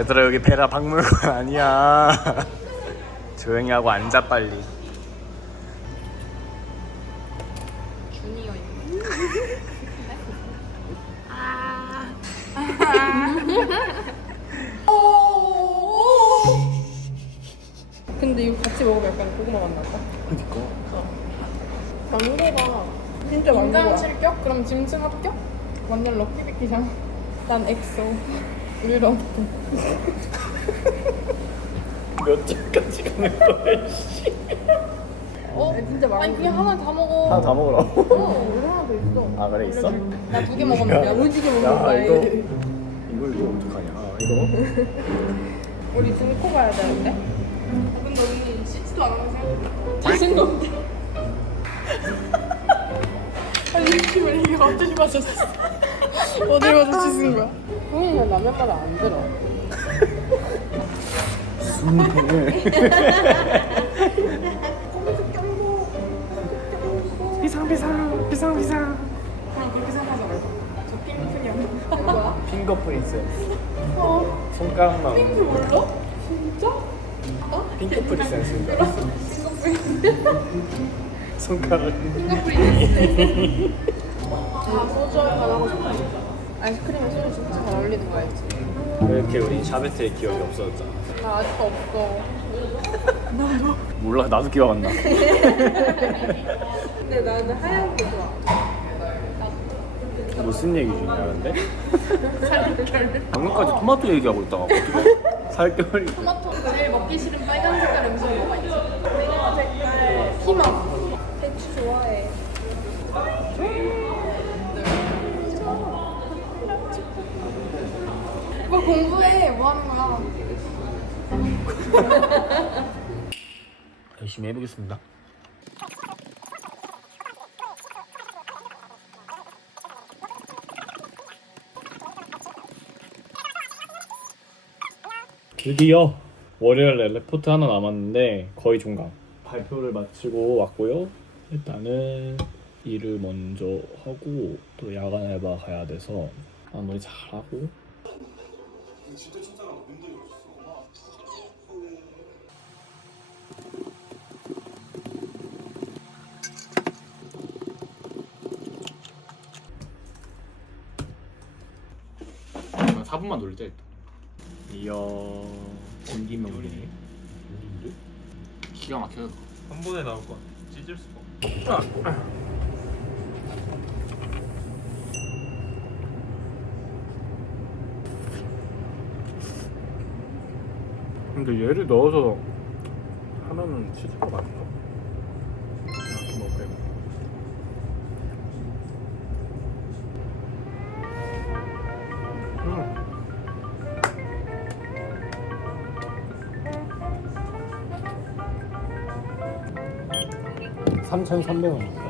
얘들아 여기 베라 박물관 아니야 조용히 하고 앉아 빨리 주니어 근데 이거 같이 먹으면 약간 고구마 맛 날까? 그니까 망고가 진짜 인간 망고야. 실격? 그럼 짐승 합격? 완전 럭키비키잖아 난 엑소 울런 몇 점까지 가는 거야 씨. 어? 진짜 망고. 아니 그냥 하나 다 먹어 하나 다 먹으라고? 어 우리 하나 더 있어 아 그래 있어? 나 두개 먹으면 돼 오지게 먹는 야 거야. 이거 이거 이거 어떡하냐 아, 이거 우리 등코 가야 되는데? 아, 근데 언니 씻지도 않으면서 자신도 없대 아니 힘을 이게 갑자기 맞았어 어딜 맞아 씻은 거야? 형이는 라면 맛안 들어. 비상 비상 비상 비상 그냥 그렇게 생각하지 말고 저 핑크냥 뭐야? 핑거 프린세스 어? 손가락만 핑크 몰라? 진짜? 핑크 프린세스인 줄 알았어 손가락 핑크프린스 아 소주 한잔 하고 싶어 아이스크림에 소주 진짜 잘 어울리는 거 알지? 왜 이렇게 우린 샤베트의 기억이 없어졌잖아 나 아직도 없어 몰라 나도 기억 안 나 근데 나는 하얀 게 좋아. 무슨 얘기 중이야 근데? 방금까지 토마토 얘기하고 있다가 어떻게 살결이 토마토 제일 먹기 싫은 빨간 색깔 음식이 뭐가 있어? 빨간 색깔 피망 배추 좋아해. 뭐 공부해. 뭐 하는 거야? 열심히 해보겠습니다. 드디어 월요일에 레포트 하나 남았는데 거의 중간 발표를 마치고 왔고요. 일단은 일을 먼저 하고 또 야간 알바 가야 돼서 마무리 잘하고. 한 4분만 놀자 일단 이야 공기명분이. 기가 막혀요. 한 번에 나올 것 같아. 찢을 수가 없어. 근데 얘를 넣어서 하면은 것 같아 이렇게 뭐 빼고 음. 3,300원.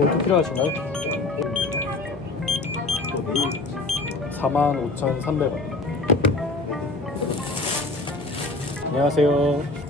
어떻게 필요하신가요? 45,300원. 안녕하세요.